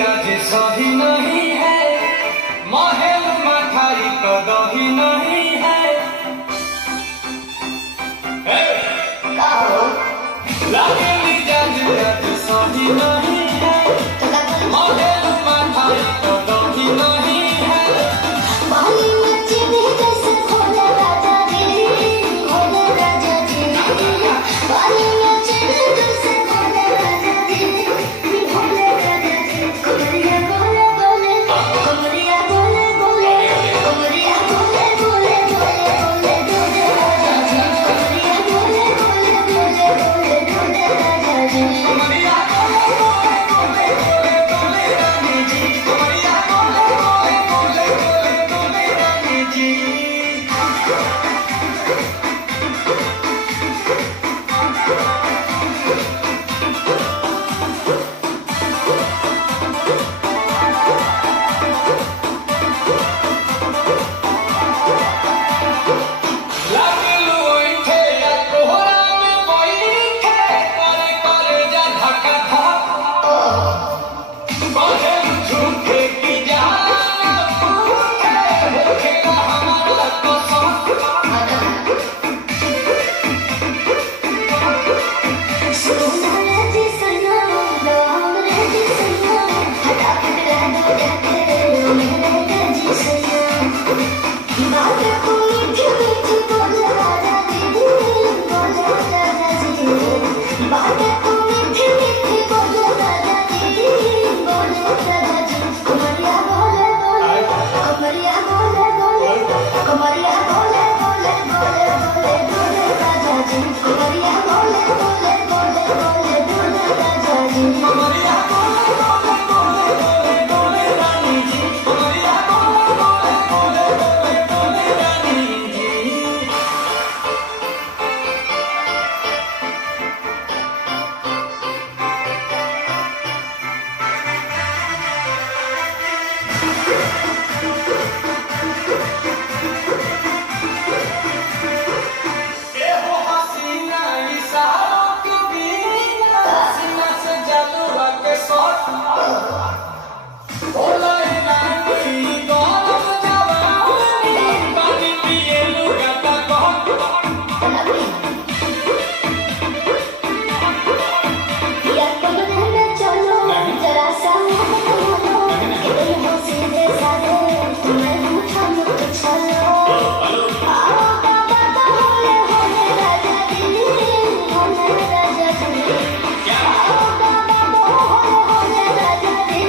आज सही नहीं है, महल मठाई तो दही नहीं है। लागे मिजाज आज सही नहीं है, महल मठाई तो दही नहीं है। बाली मची भी जैसे भोले राजा जी, भोले राजा जी। बाली मची भी जैसे भोले राजा जी, भोले राजा जी। कुमरिया बोले बोले, कुमरिया बोले बोले, कुमरिया बोले बोले बोले बोले बोले राजा जी। कुमरिया बोले बोले बोले बोले बोले राजा जी। कुमरिया बोले बोले बोले बोले रानी जी, कुमरिया बोले बोले बोले बोले रानी जी। लागलू ओइठे या कोहरा में बैठे, करे करे जा धक्का धक। कहे झूठे की जान फूटे, होखेला हमारा कसम। सोना जी सैया, लोमरे जी सैया, फटाफट रह दो जाके मेरे जी सैया। बात को मीठी मीठी बोले राजा जी, बोले राजा जी। बात को मीठी मीठी बोले राजा जी, बोले राजा जी। कुमरिया बोले बोले, कुमरिया बोले बोले, कुमरिया बोले बोले बोले बोले बोले राजा जी। कुमरिया बोले बोले बोले बोले बोले राजा जी। कुमरिया बोले बोले बोले बोले बोले रानी जी, कुमरिया बोले बोले बोले बोले बोले रानी जी। ए हो हसीना इशारों की बीना, सीना से जलवा के शॉट। बोला रानी गौरव जवानी, पानी पिए लुगा का कहत। या तुम रहना चलो जरा सा इधर हो सीधे साधे, तुम्हें पूछा मुझ चलो। आओ बाबा तो होले होले राजा जी, होले राजा जी। आओ बाबा तो होले होले राजा जी,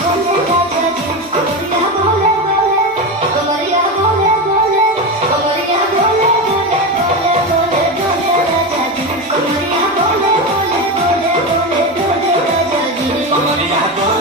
होले राजा जी। कुमरिया बोले बोले, कुमरिया बोले बोले, कुमरिया बोले बोले बोले बोले बोले राजा जी। कुमरिया बोले बोले बोले बोले बोले राजा जी। कुमरिया बोले